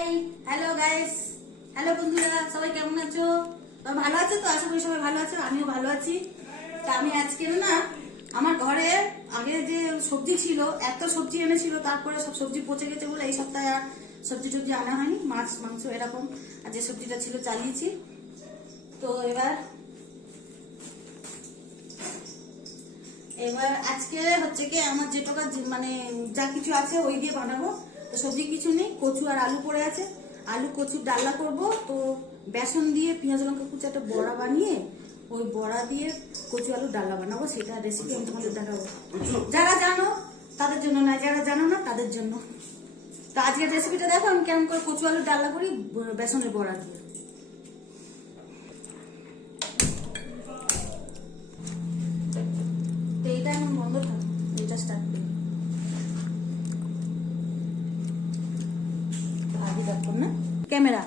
Hi hello guys, hello বন্ধুরা, সবাই কেমন আছো? ভালো আছো তো? আশা করি সবাই ভালো আছো, আমিও ভালো আছি। তা আমি আজকে না আমার ঘরে আগে যে সবজি ছিল, এত সবজি এনেছিল, তারপরে সব সবজি পচে গেছে বলে এই সপ্তাহে আর সবজি টবজি আনা হয়নি, মাছ মাংস এরকম। আর যে সবজিটা ছিল চালিয়েছি। তো এবার এবার আজকে হচ্ছে কি আমার যেটুকু মানে যা কিছু আছে ওই দিয়ে বানাবো। তো সবজি কিছু নেই, কচু আর আলু পড়ে আছে, আলু কচুর ডালনা করব। তো বেসন দিয়ে পেঁয়াজ লঙ্কা কুচি একটা বড়া বানিয়ে ওই বড়া দিয়ে কচু আলু ডালনা বানাবো, সেটা রেসিপি আমি তোমাদের দেখাবো। যারা জানো তাদের জন্য, না যারা জানো না তাদের জন্য। তো আজকের রেসিপিটা দেখো আমি কেমন করে কচু আলু ডালনা করি বেসনের বড়া দিয়ে। তো এইটা এখন বন্ধ থাকবে, এটা স্টার্ট করি। ক্যামেরা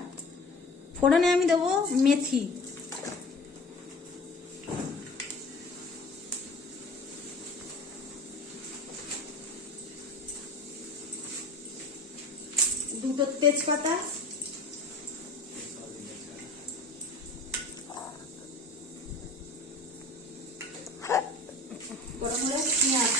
ফোড়নে আমি দেবো মেথি, দুটো তেজপাতা, গরম হলে পেঁয়াজ,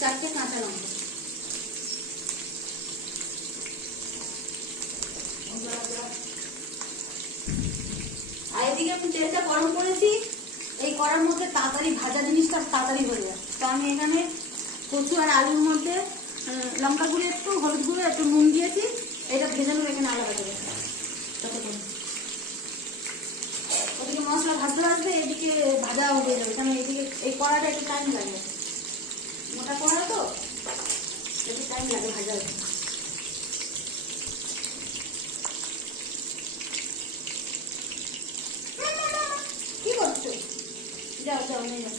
চারটে কাঁচা লঙ্কা, আর এদিকে আমি তেলটা গরম করেছি। এই করার মধ্যে তাড়াতাড়ি ভাজা জিনিসটা তাড়াতাড়ি হয়ে যায়। তো আমি এখানে কচু আর আলুর মধ্যে লঙ্কা গুঁড়ো একটু, হলুদ গুঁড়ো একটু, নুন দিয়েছি। এটা ভেজে নেবো এখানে আলাদা করে। ততক্ষণ ওদিকে মশলা ভাজতে ভাজতে এদিকে ভাজা হয়ে যাবে, কারণ এদিকে এই কড়াটা একটু টাইম লাগে, মোটা কড়া তো একটু টাইম লাগে ভাজা হতে। কি করছো? যাও যাও নিয়ে যাও।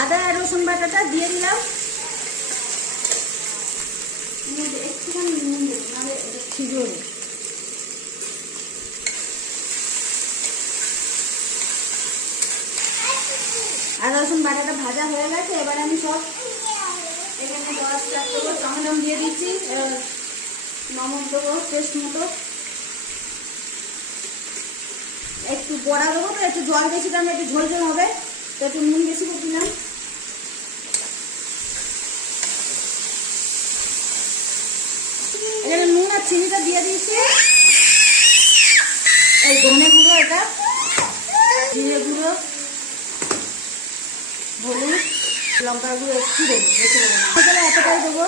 আদা আর রসুন বাটাটা দিয়ে দিলাম, একটুখানি নুন দেবো, নাহলে এটা ছিজড়ে। আর রসুন বাটাটা ভাজা হয়ে গেছে। এবার আমি সব এখানে দেওয়া স্টার্ট করবো। টমেটো দিয়ে দিচ্ছি, নমক দেবো টেস্ট মতো, একটু বড়া দেবো। তো একটু জল বেশি, কারণ একটু ঝোল ঝোল হবে, তো একটু নুন বেশি করে দিলাম। এখানে নুন আর চিনিটা দিয়ে দিয়েছি। এই ধনে গুঁড়ো, এটা জিরে গুঁড়ো, হলুদ, লঙ্কার গুঁড়ো একটু দেবো, বেশি দেবো না, এতটাই দেবো।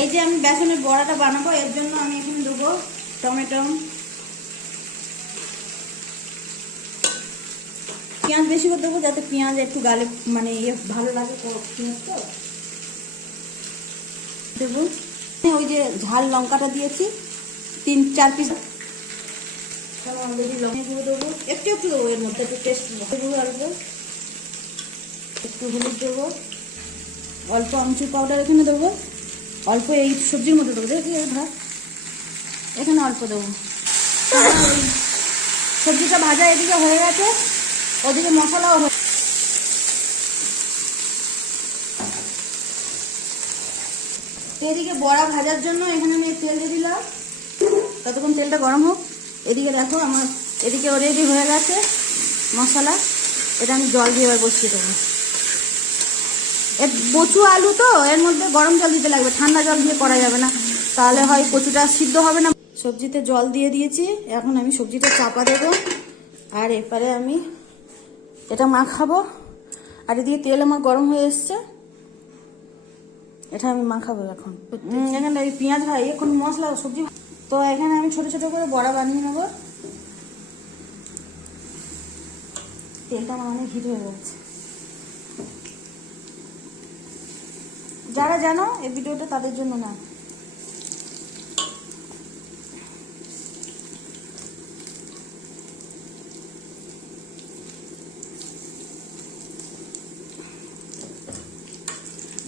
এই যে আমি বেসনের বড়াটা বানাবো, এর জন্য আমি এখানে দেবো টমেটো, পেঁয়াজ বেশি করে দেবো, যাতে পেঁয়াজ একটু গালে মানে ইয়ে ভালো লাগে। পেঁয়াজ তো দেবো। ওই যে ঝাল লঙ্কাটা দিয়েছি 3-4 পিস, অলরেডি লঙ্কা গুঁড়ো দেবো, একটু একটু দেবো, এর মধ্যে একটু টেস্ট গুঁড়ো আসবে, একটু হলুদ দেবো, অল্প আমচুর পাউডার এখানে দেবো, অল্প এই সবজির মধ্যে দেবো, দেখি ভাত এখানে অল্প দেবো। সবজিটা ভাজা এদিকে হয়ে গেছে, ওদিকে মশলাও এদিকে বড়া ভাজার জন্য এখানে আমি তেল দিয়ে দিলাম। ততক্ষণ তেলটা গরম হোক। এদিকে দেখো আমার এদিকে রেডি হয়ে গেছে মশলা। এটা আমি জল দিয়ে এবার বসিয়ে দেবো। কচু আলু তো, এর মধ্যে গরম জল দিতে লাগবে, ঠান্ডা জল দিয়ে করা যাবে না, তাহলে হয় কচুটা সিদ্ধ হবে না। সবজিতে জল দিয়ে দিয়েছি, এখন আমি সবজিটা চাপা দেবো, আর এরপরে আমি এটা মাখাবো। আর এদিকে তেল আমার গরম হয়ে এসছে, এটা আমি মাখাবো এখন। এখানে এই পেঁয়াজ ভাই এখন মশলা সবজি। তো এখানে আমি ছোট ছোট করে বড়া বানিয়ে নেবো। তেলটা আমার অনেক হিট হয়ে যাচ্ছে। যারা জানো এই ভিডিওটা তাদের জন্য না।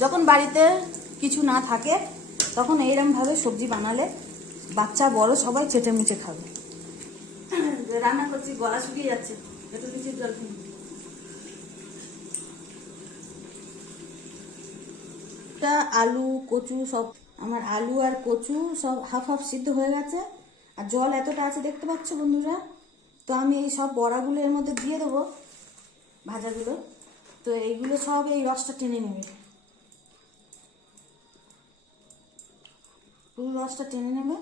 যখন বাড়িতে কিছু না থাকে তখন এইরকম ভাবে সবজি বানালে বাচ্চা বড় সবাই চেটে মুচে খাবে। রান্না করছি, গলা শুকিয়ে যাচ্ছে, একটু নিচের জল খেয়ে নিই। এটা আলু কচু সব, আমার আলু আর কচু সব হাফ হাফ সিদ্ধ হয়ে গেছে, আর জল এতটা আছে দেখতে পাচ্ছ বন্ধুরা। তো আমি এই সব বড়াগুলো এর মধ্যে দিয়ে দেবো, ভাজাগুলো। তো এইগুলো সব এই রসটা টেনে নেবে, পুরো রসটা টেনে নেবে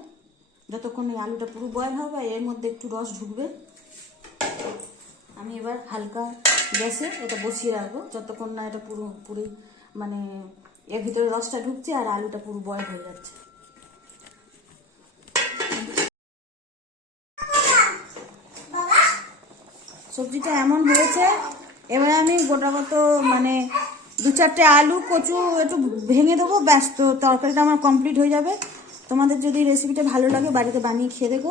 যতক্ষণ এই আলুটা পুরো বয়েল হবে, এর মধ্যে একটু রস ঢুকবে। আমি এবার হালকা গ্যাসে এটা বসিয়ে রাখবো যতক্ষণ না এটা পুরো মানে এর ভিতরে রসটা ঢুকছে আর আলুটা পুরো বয়েল হয়ে যাচ্ছে। সবজিটা এমন হয়েছে, এবারে আমি গোটা মানে 2-4টে আলু কচু একটু ভেঙে দেবো, ব্যাস। তো তরকারিটা আমার কমপ্লিট হয়ে যাবে। তোমাদের যদি রেসিপিটা ভালো লাগে বাড়িতে বানিয়ে খেয়ে দেখো।